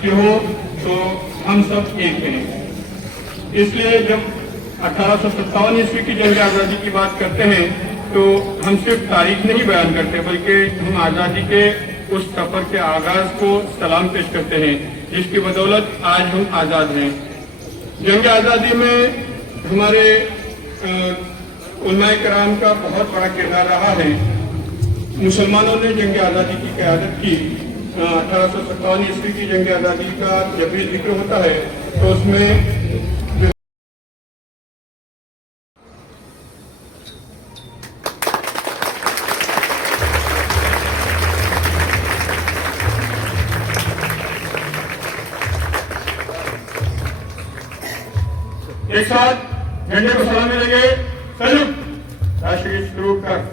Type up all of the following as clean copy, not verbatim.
राष्ट्रीय हो तो हम सब एक हैं। इसलिए जब 1857 ईस्वी की जंग आज़ादी की बात करते हैं तो हम सिर्फ तारीख नहीं बयान करते, बल्कि हम आज़ादी के उस सफर के आगाज को सलाम पेश करते हैं जिसकी बदौलत आज हम आज़ाद हैं। जंग आज़ादी में हमारे उलमाए कराम का बहुत बड़ा किरदार रहा है। मुसलमानों ने जंग आज़ादी की क़यादत की। 1857 ईस्वी की जंग आज़ादी का जब भी जिक्र होता है तो उसमें एक साथ झंडे को सलामी देंगे। सैल्यूट। राष्ट्रीय शुरू कर।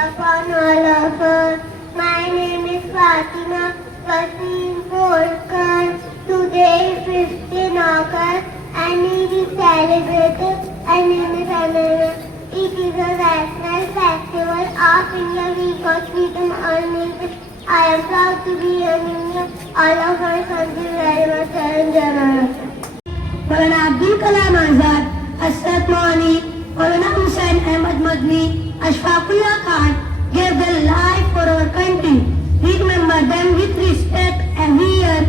upon all of us. My name is Fatima Wasim Polkar. Today is 15 August and it is celebrated and independence. It is a national festival of India Week of Freedom and Nation. I am proud to be an Indian. All of us thank you very much and Maulana Abdul Kalam Azad, Asad Mawani, Maulana Hussain Ahmad Madni, Ashfaqullah Khan gave their life for our country. We remember them with respect every year.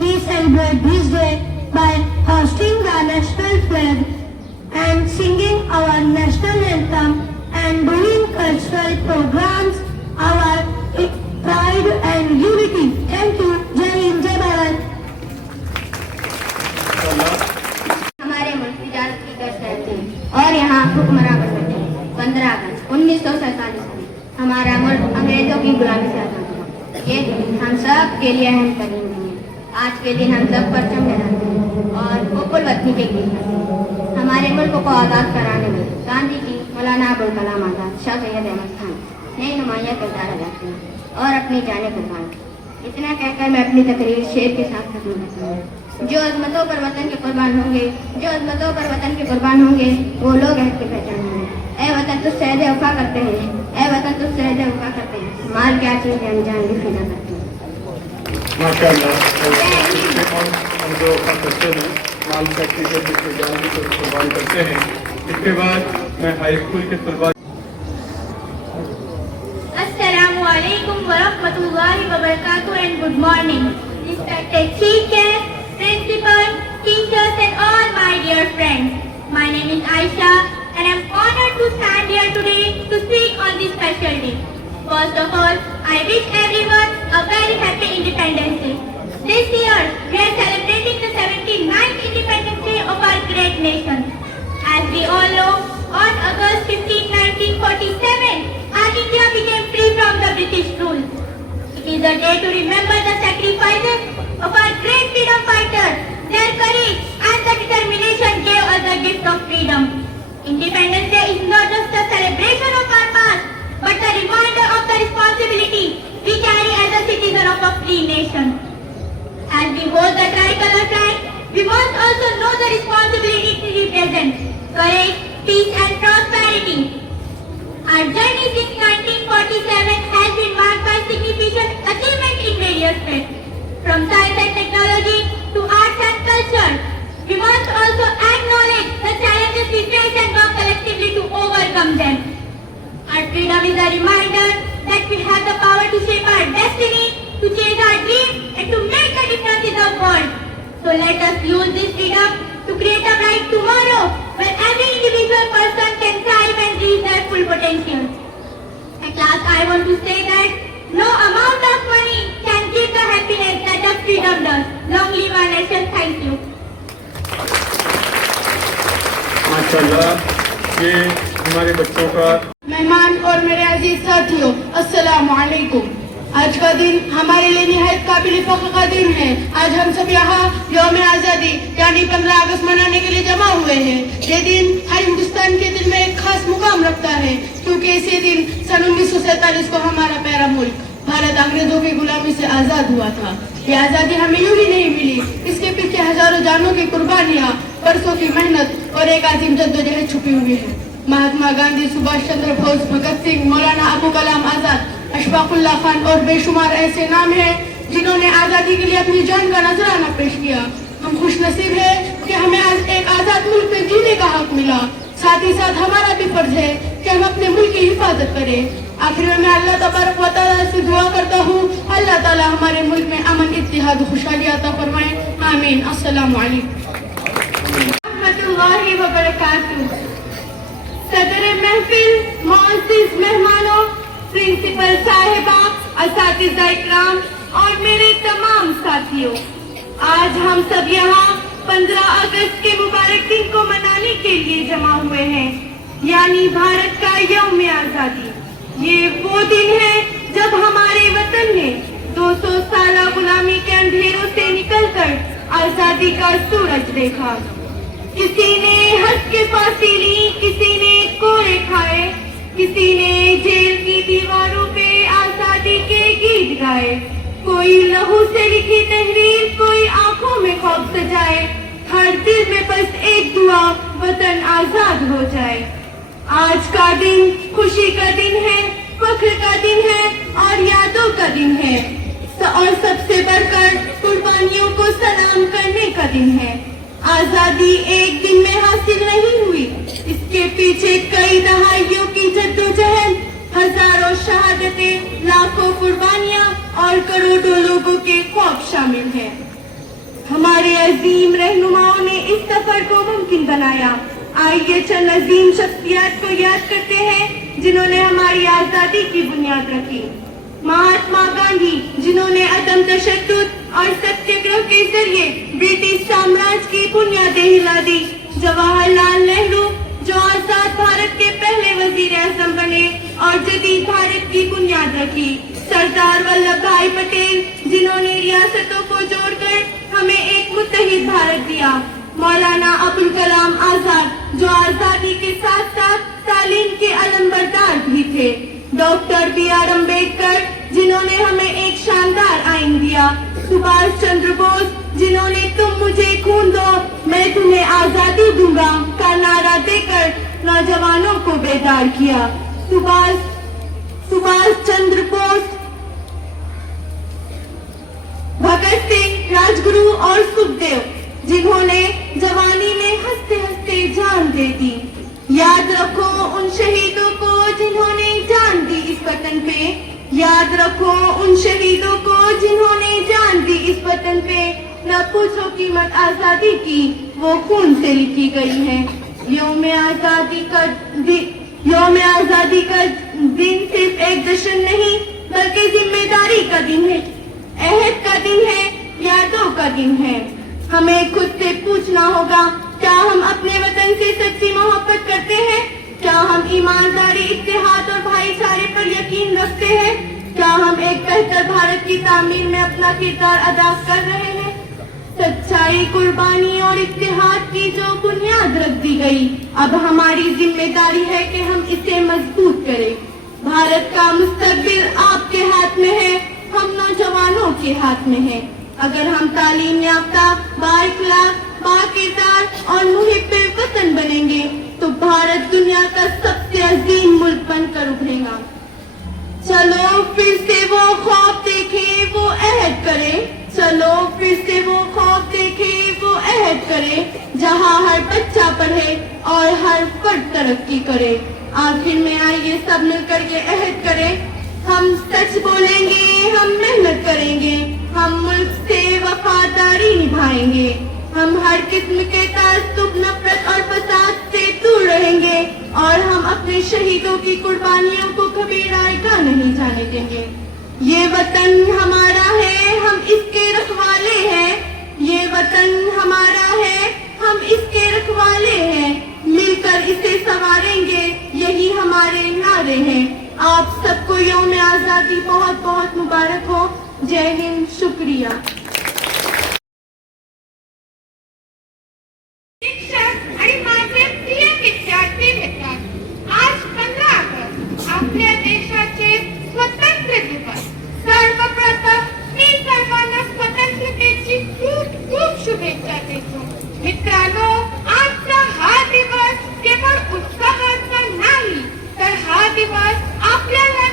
We celebrate this day by hosting the national flag and singing our national anthem and doing cultural programs, our pride and unity. Thank you. Jai Hind, Jai Bharat. हमारे मुल्क तिजारत की गश्त थी और यहाँ हुक्मरां बसे थे। 15 अगस्त 1947 में हमारा मुल्क अंग्रेजों की गुलामी से आजाद हुआ। ये दिन हम सब के लिए अहम तरीन दिन है। आज के दिन हम सब परचम लहराते हैं और हुब्बुल वतनी के गीत गाते हैं। हमारे मुल्क को आज़ाद कराने में गांधी जी, मौलाना अबुल कलाम आज़ाद, शाह सैयद अहमद खान ने नुमाया किरदार अदा किया और अपनी जानें कुर्बान की। इतना कहकर मैं अपनी तकरीर शेर के साथ खत्म करता हूँ। जो अज़मतों पर वतन के कुर्बान होंगे, जो अज़मतों पर वतन के कुर्बान होंगे, वो लोग अहद की पहचान होंगे। ए वतन तुझसे सहदे वफा करते हैं, ए वतन तुझसे सहदे वफा करते हैं, माल क्या चीज़ है अनजान भी फिदा करते हैं। माशाअल्लाह, हम जो वफा करते हैं, माल फैक्ट्री को जिसको जान भी कुर्बान करते हैं। इसके बाद मैं हाई स्कूल के तलबा Assalamualaikum warahmatullahi wabarakatuh and good morning. Respected chief guests, principal, teachers and all my dear friends. My name is Aisha and I am honored to stand here today to speak on this special day. First of all, I wish everyone a very happy Independence Day. This year, we are celebrating the 79th Independence Day of our great nation. As we all know, on August 15, 1947, our India became free from the British rule. It is a day to remember the sacrifices of our great freedom fighters. Their courage and the determination gave us the gift of freedom. Independence Day is not just a celebration of our past, but a reminder of the responsibility we carry as a citizen of a free nation. As we hold the tricolor flag, we must also know the responsibility to represent courage, peace and prosperity. Our journey since 1947 has been marked by significant achievement in various fields. From science and technology to arts and culture, we must also acknowledge the challenges we face and work collectively to overcome them. Our freedom is a reminder that we have the power to shape our destiny, to chase our dreams and to make a difference in the world. So let us use this freedom to create a bright tomorrow where every individual person can thrive and reach their full potential. At last, I want to say that no amount of money can give the happiness that the freedom does. Long live our nation. Thank you. माशाअल्लाह, ये हमारे बच्चों का मेहमान और मेरे अजीज साथियों, अस्सलाम वालेकुम। आज का दिन हमारे लिए निहायत काबिल फख्र का दिन है। आज हम सब यहाँ यौम आज़ादी यानी 15 अगस्त मनाने के लिए जमा हुए हैं। ये दिन हर हिंदुस्तान के दिल में एक खास मुकाम रखता है, क्योंकि इसी दिन सन 1947 को हमारा प्यारा मुल्क भारत अंग्रेजों की गुलामी से आजाद हुआ था। ये आजादी हमें यूं ही नहीं मिली, इसके पीछे हजारों जानों की कुर्बानियाँ, बरसों की मेहनत और एक अजीम जद्दोजहद छुपी हुई है। महात्मा गांधी, सुभाष चंद्र बोस, भगत सिंह, मौलाना अबू कलाम आजाद, अशफाकुल्लाह खान और बेशुमार ऐसे नाम हैं जिन्होंने आजादी के लिए अपनी जान का नजराना पेश किया। हम खुश नसीब है कि हमें आज एक आजाद मुल्क में जीने का हक मिला। साथ ही साथ हमारा भी फर्ज है कि हम अपने मुल्क की हिफाजत करें। आखिर में मैं अल्लाह तबारक व तआला से दुआ करता हूँ, अल्लाह ताला हमारे मुल्क में अमन, इत्तिहाद, खुशहाली अता फरमाए। आमीन। अस्सलामु अलैकुम रहमतुल्लाहि व बरकातुहू। सदर महफिल, मोअज़्ज़िज़ मेहमानों, प्रिंसिपल साहिबा, असातिज़ा इकराम और मेरे तमाम साथियों, आज हम सब यहाँ 15 अगस्त के मुबारक दिन को मनाने के लिए जमा हुए हैं, यानी भारत का यौम आजादी। ये वो दिन है जब हमारे वतन ने 200 साल गुलामी के अंधेरों से निकलकर आजादी का सूरज देखा। किसी ने हंस के फांसी ली, किसी ने कोड़े खाए, किसी ने जेल की दीवार सजाए, हर दिल में बस एक दुआ, वतन आजाद हो जाए। आज का दिन खुशी का दिन है, फख्र का दिन है और यादों का दिन है और सबसे बढ़कर कुर्बानियों को सलाम करने का दिन है। आजादी एक दिन में हासिल नहीं हुई, इसके पीछे कई दहाइयों की जद्दोजहद, हजारों शहादतें, लाखों कुर्बानियां और करोड़ों लोगों के ख्वाब शामिल हैं। हमारे अजीम रहनुमाओं ने इस सफर को मुमकिन बनाया। आइए चंद अजीम शख्सियत को याद करते हैं जिन्होंने हमारी आजादी की बुनियाद रखी। महात्मा गांधी, जिन्होंने अदम तशद्दुद और सत्याग्रह के जरिए ब्रिटिश साम्राज्य की बुनियादें हिला दी। जवाहरलाल नेहरू, जो आजाद भारत के पहले वजीर आजम बने और जदीद भारत की बुनियाद रखी। सरदार वल्लभ भाई पटेल, जिन्होंने रियासतों को जोड़कर हमें एक मुत्तहिद भारत दिया। मौलाना अबुल कलाम आजाद, जो आजादी के साथ साथ तालीम के अलमबरदार भी थे। Doctor B.R. अम्बेडकर, जिन्होंने हमें एक शानदार आइन दिया। सुभाष चंद्र बोस, जिन्होंने तुम मुझे खून दो मैं तुम्हें आजादी दूंगा का नारा देकर नौजवानों को बेदार किया। सुभाष चंद्र बोस, भगत सिंह, राजगुरु और सुखदेव, जिन्होंने जवानी में हंसते हंसते जान दे दी। याद रखो उन शहीदों को जिन्होंने जान दी इस वतन पे। याद रखो उन शहीदों को जिन्होंने जान दी इस वतन पे। न पूछो कीमत आजादी की, वो खून से लिखी गई है। यौम आजादी का दिन सिर्फ एक जश्न नहीं बल्कि जिम्मेदारी का दिन है, अहद का दिन है, यादों का दिन है। हमें खुद से पूछना होगा, क्या हम अपने वतन से सच्ची मोहब्बत करते हैं? क्या हम ईमानदारी, इत्तेहाद और भाईचारे पर यकीन रखते हैं? क्या हम एक बेहतर भारत की तामीर में अपना किरदार अदा कर रहे हैं? सच्चाई, कुर्बानी और इत्तेहाद की जो बुनियाद रख दी गई, अब हमारी जिम्मेदारी है कि हम इसे मजबूत करें। भारत का मुस्तकबिल आपके हाथ में है, हम नौजवानों के हाथ में है। अगर हम तालीम याफ्ता, बाइखलाक, बाकिरदार और मुहिब्बे वतन बनेंगे तो भारत दुनिया का सबसे अजीम मुल्क बनकर उभरेगा। चलो फिर से वो ख्वाब देखें, वो अहद करें। चलो फिर से वो ख्वाब देखें, वो अहद करें, जहाँ हर बच्चा पढ़े और हर फर्द तरक्की करे। आखिर में आइए सब मिलकर ये अहद करें, हम सच बोलेंगे, हम मेहनत करेंगे, हम मुल्क से वफादारी निभाएंगे, हम हर किस्म के ताज्जुब, नफरत और फसाद से दूर रहेंगे और हम अपने शहीदों की कुर्बानियों को कभी रायगा नहीं जाने देंगे। ये वतन हमारा है, हम इसके रखवाले हैं। ये वतन हमारा है, हम इसके रखवाले हैं। मिलकर इसे संवारेंगे, यही हमारे नारे हैं। आप सबको यौम आजादी बहुत बहुत मुबारक हो। जय हिंद, शुक्रिया। शिक्षक आणि माझे प्रिय विद्यार्थी मित्र, आज 15 ऑगस्ट आपल्या देशाचे स्वतंत्र दिवस। सर्वप्रथम मी सर्वांना स्वतंत्रतेची खूप खूप शुभेच्छा देतो। मित्रांनो, आजचा हा दिवस केवळ उत्साहाचा नाही, तर हा दिवस आपल्याला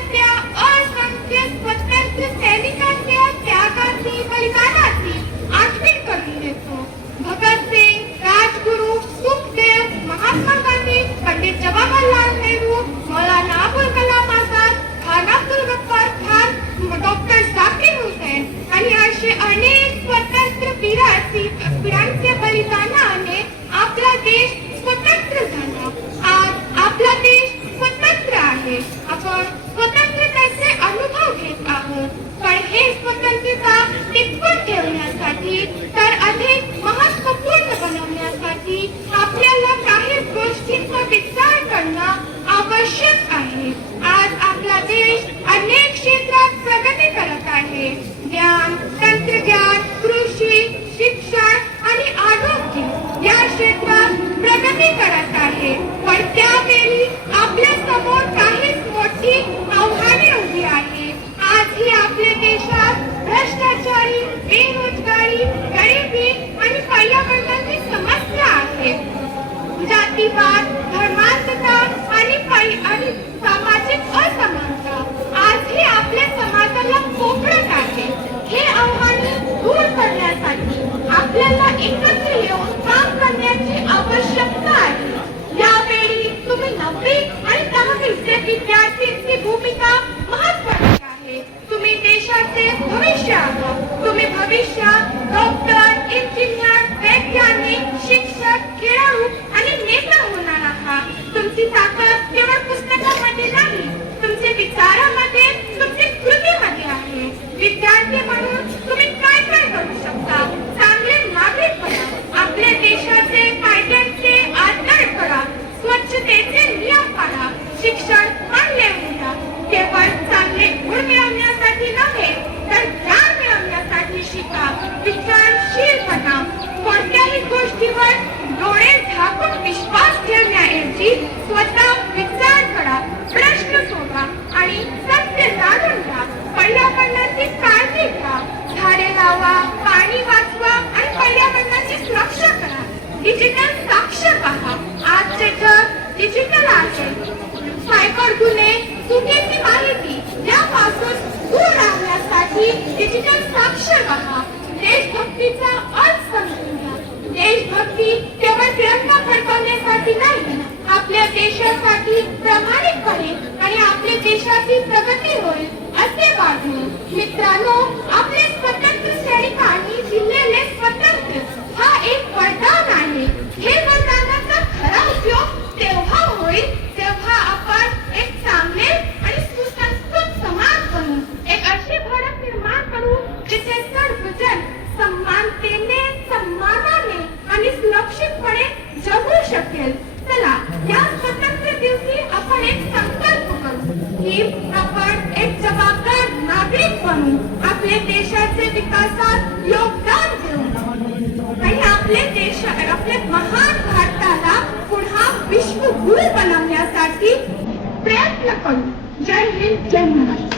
असंख्य स्वतंत्र सैनिकांच्या त्यागाची, बलिदानाची आठवण करून देतो। भगत सिंग, राजगुरु, सुखदेव, महात्मा गांधी, पंडित जवाहरलाल नेहरू, मौलाना अबुल कलाम आजाद, खान अब्दुल गफ्फार खान, डॉक्टर जाकिर हुसैन आणि असे अनेक स्वतंत्र वीरांच्या बलिदानाने आपला देश स्वतंत्र झाला। आज आपला देश स्वतंत्र आहे। आपण स्वतंत्रतेचे अनुभव घेत आहोत, पण हे स्वतंत्रता टिकवून ठेवण्यासाठी, तर अधिक महत्त्वपूर्ण बनवण्यासाठी आपल्याला काही गोष्टींचा विचार करणं आवश्यक आहे। आज आपला देश अनेक क्षेत्रात प्रगती करत आहे। ज्ञान, तंत्रज्ञान, कृषी, शिक्षण आणि आरोग्य या क्षेत्रात प्रगती करत आहे, पण त्यावेळी आपल्या समोर काहीच मोठी आव्हाने उभी आहे। आजही आपल्या देशात भ्रष्टाचारी, बेरोजगारी, गरिबी आणि भविष्यात डॉक्टर, इंजिनियर, वैज्ञानिक, शिक्षक, खेळाडू आणि नेता होणार आहात. तुमची ताकद केवळ पुस्तकामध्ये नाही, तुमचे विचारामध्ये, तुमची कृतीमध्ये आहे. विद्यार्थी म्हणून तुम्ही काय काय करू शकता? चांगले नागरिक बना, आपल्या देशाचे कायद्यांचे आदर करा, स्वच्छतेचे नियम पाळा, शिक्षण मानले द्या. केवळ चांगले गुण मिळवण्यासाठी नव्हे तर ज्ञान मिळवण्यासाठी शिका. विचारशील बना. कोणत्याही गोष्टीवर डोळे झाकून विश्वास ठेवण्याऐवजी स्वतः विचार करा, प्रश्न सोडवा आणि सत्य जाणून घ्या. पर्यावरणाची काळजी घ्या, झाडे लावा, पाणी वाचवा आणि पर्यावरणाची सुरक्षा करा. डिजिटल साक्षर व्हा. आजचे जग डिजिटल आहे. सायबर गुन्हे, चुकीची माहिती यापासून दूर राहण्यासाठी डिजिटल साक्षर व्हा. देशभक्तीचा अर्थ समजून घ्या. देशभक्ती केवळ तिरंगा फडकवण्यासाठी नाही, आपल्या देशासाठी प्रामाणिकपणे आणि आपल्या देशाची प्रगती होईल असे वागणे. मित्रांनो, आपले स्वतंत्र सैनिकांनी दिलेले स्वातंत्र्य हा एक वरदान आहे. हे वरदानाचा खरा उपयोग तेव्हा होईल जेव्हा आपण एक चांगले आणि सुसंस्कृत समाज बनू. एक अशी भारत निर्माण करू जिथे सर्वजण समानतेने, सन्मानाने आणि सुरक्षितपणे जगू शकेल. चला, या स्वतंत्र दिवशी आपण एक संकल्प करू की आपण एक जबाबदार नागरिक बनू, आपल्या देशाचे विकासात योगदान देऊ आणि आपल्या महान भारताला पुन्हा विश्वगुरु बनवण्यासाठी प्रयत्न करू. जय हिंद, जय महाराष्ट्र.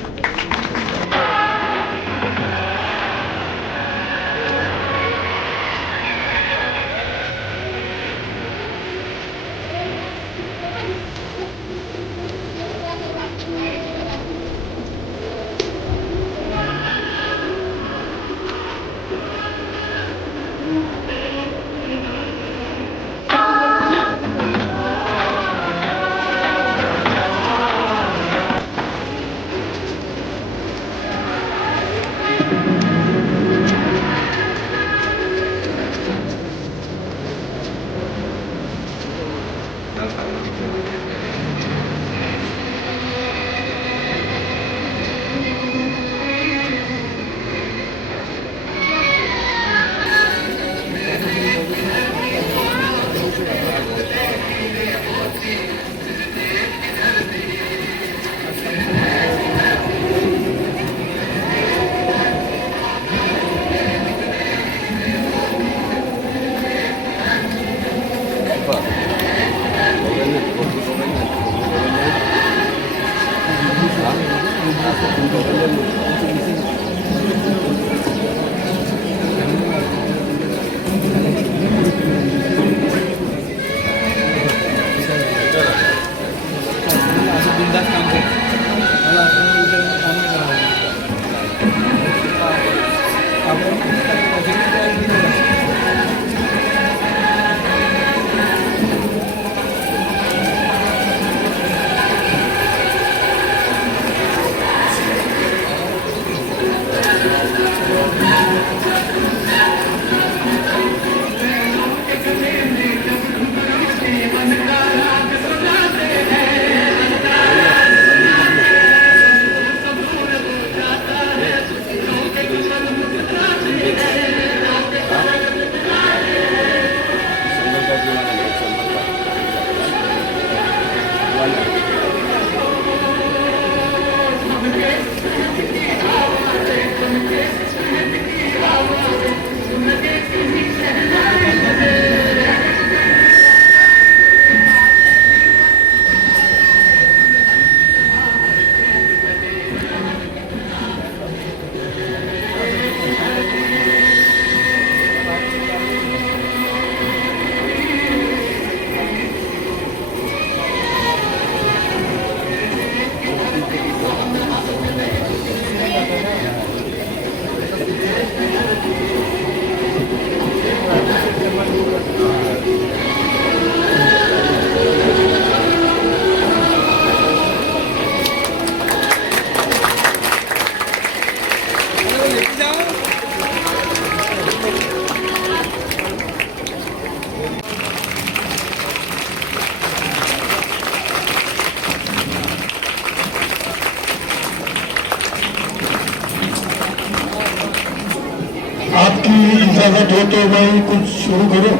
इजाजत हो तो मैं कुछ शुरू करूं?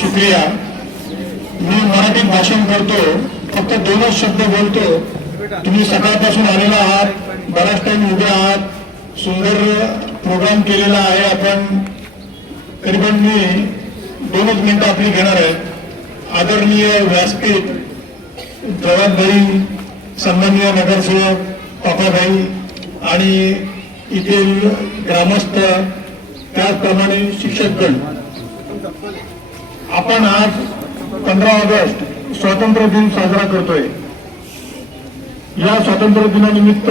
शुक्रिया. मी मराठीत भाषण करतो, फक्त 2च शब्द बोलतो. तुम्ही सकाळपासून आलेला आहात, बराच टाइम उभे आहात, सुंदर प्रोग्राम केलेला आहे. आपण करीबन मी 2च मिनिटं आपली घेणार आहे. आदरणीय व्यासपीठ, जबाबदारी सन्माननीय नगरसेवक पापाभाई आणि येथील ग्रामस्थ, त्याचप्रमाणे शिक्षकगण, आपण आज 15 ऑगस्ट स्वातंत्र्य दिन साजरा करतोय. या स्वातंत्र्य दिनानिमित्त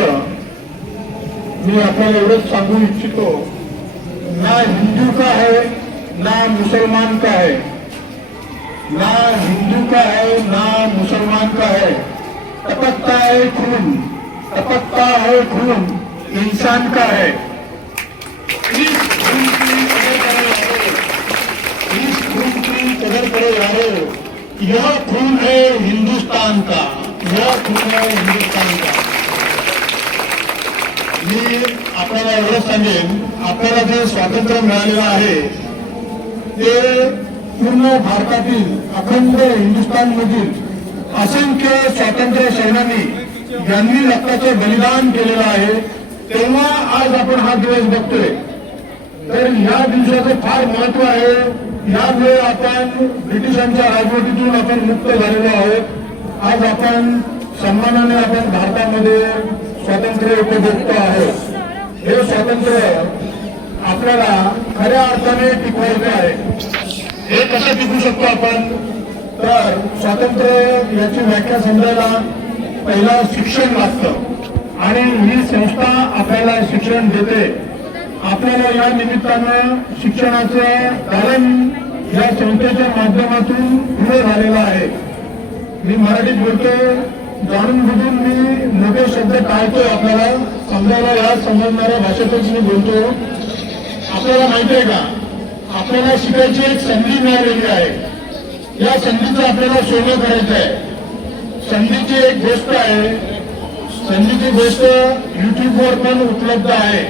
मी आपल्याला एवढंच सांगू इच्छितो, ना हिंदू का है ना मुसलमान का है, ना हिंदू का है ना मुसलमान का है, टपकता है खून, टपकता है खून इंसान का है. इस खून की कदर करो यारो, यह खून है हिंदुस्तान का, यह खून है हिंदुस्तान का. मी आपल्याला एवढं सांगेन, आपल्याला जे स्वातंत्र्य मिळालेलं आहे ते पूर्ण भारतातील, अखंड हिंदुस्थानमधील असंख्य स्वातंत्र्य सेनानी यांनी रक्ताचं बलिदान केलेलं आहे. तेव्हा आज आपण हा दिवस बघतोय. तर या दिवसाचं फार महत्व आहे. यामुळे आपण ब्रिटिशांच्या राजवटीतून आपण मुक्त झालेलो आहोत. आज आपण सन्मानाने आपण भारतामध्ये स्वातंत्र्य उपभोगतो आहोत. हे स्वातंत्र्य आपल्याला खऱ्या अर्थाने टिकवायचं आहे. हे कसं टिकू शकतो आपण? तर स्वातंत्र्य याची व्याख्या समजायला पहिला शिक्षण लागतं आणि ही संस्था आपल्याला शिक्षण देते. आपल्याला या निमित्तानं शिक्षणाचं कारण या संस्थेच्या माध्यमातून पुढे झालेलं आहे. मी मराठीत बोलतो, जाणून बुजून मी मोठे शब्द टाळतो. आपल्याला समजायला या समजणाऱ्या भाषेतच मी बोलतो. आपल्याला माहिती आहे का, आपल्याला शिकायची एक संधी मिळालेली आहे. या संधीचं आपल्याला सोनं करायचं आहे. संधीची एक गोष्ट आहे, संधीची गोष्ट युट्यूबवर पण उपलब्ध आहे.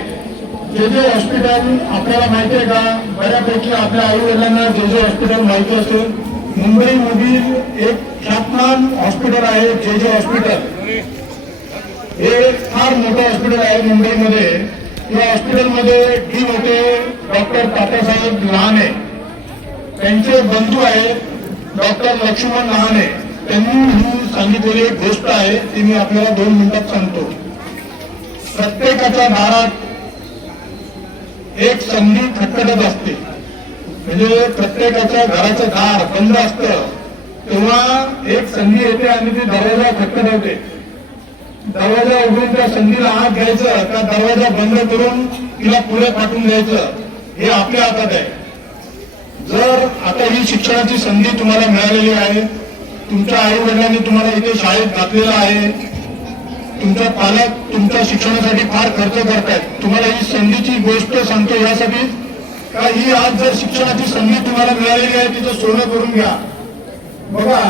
जे हॉस्पिटल आपल्याला माहिती आहे का? बऱ्यापैकी आपल्या आई वडिलांना जे हॉस्पिटल माहिती असेल. मुंबईमधील एक ख्यातनाम हॉस्पिटल आहे जे हॉस्पिटल. हे फार मोठं हॉस्पिटल आहे मुंबईमध्ये. या हॉस्पिटलमध्ये डी मोठे डॉक्टर तात्यासाहेब लहाने, त्यांचे बंधू आहेत डॉक्टर लक्ष्मण लहाने. त्यांनी ही सांगितलेली एक गोष्ट आहे, ती मी आपल्याला 2 मिनिटात सांगतो. प्रत्येकाच्या दारात एक संधी खटखटत असते. म्हणजे प्रत्येकाच्या घराचं दार बंद असतं तेव्हा एक संधी येते आणि ती दरवाजा खटखटवते. दरवाजा उघडून त्या संधीला हात घ्यायचं का दरवाजा बंद करून तिला पुढे पाठवून द्यायचं, हे आपल्या हातात आहे. जर आता ही शिक्षणाची संधी तुम्हाला मिळालेली आहे, तुमच्या आई वडिलांनी तुम्हाला इथे शाळेत घातलेलं आहे, तुमचा पालक तुमच्या शिक्षणासाठी फार खर्च करतायत. तुम्हाला ही संधीची गोष्ट सांगतो यासाठी का ही आज जर शिक्षणाची संधी तुम्हाला मिळालेली आहे तिचं सोनं करून घ्या. बघा,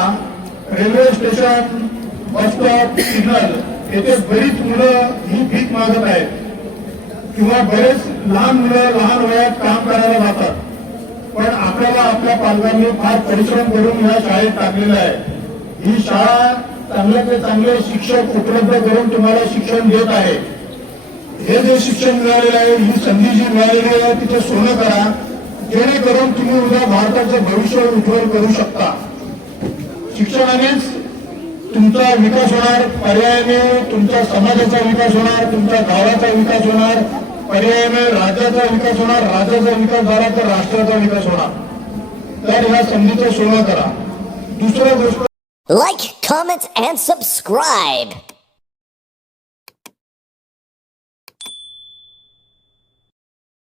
railway station, bus stop, signal येथे बरीच मुलं ही भीक मागत आहेत किंवा बरेच लहान मुलं लहान वयात काम करायला जातात. पण आपल्याला आपल्या पालकांनी फार परिश्रम करून या शाळेत टाकलेलं आहे. ही शाळा चांगल्यातले चांगले शिक्षक उपलब्ध करून तुम्हाला शिक्षण देत आहे. हे जे शिक्षण मिळालेलं आहे, ही संधी जी मिळालेली आहे तिथे सोनं करा, जेणेकरून तुम्ही उद्या भारताचं भविष्य उज्ज्वल करू शकता. शिक्षणानेच तुमचा विकास होणार, पर्यायाने तुमच्या समाजाचा विकास होणार, तुमच्या गावाचा विकास होणार, पर्यायाने राज्याचा विकास होणार. राज्याचा विकास झाला तर राष्ट्राचा विकास होणार. तर ह्या संधीचं सोनं करा. दुसरं गोष्ट, Like, comment, and subscribe.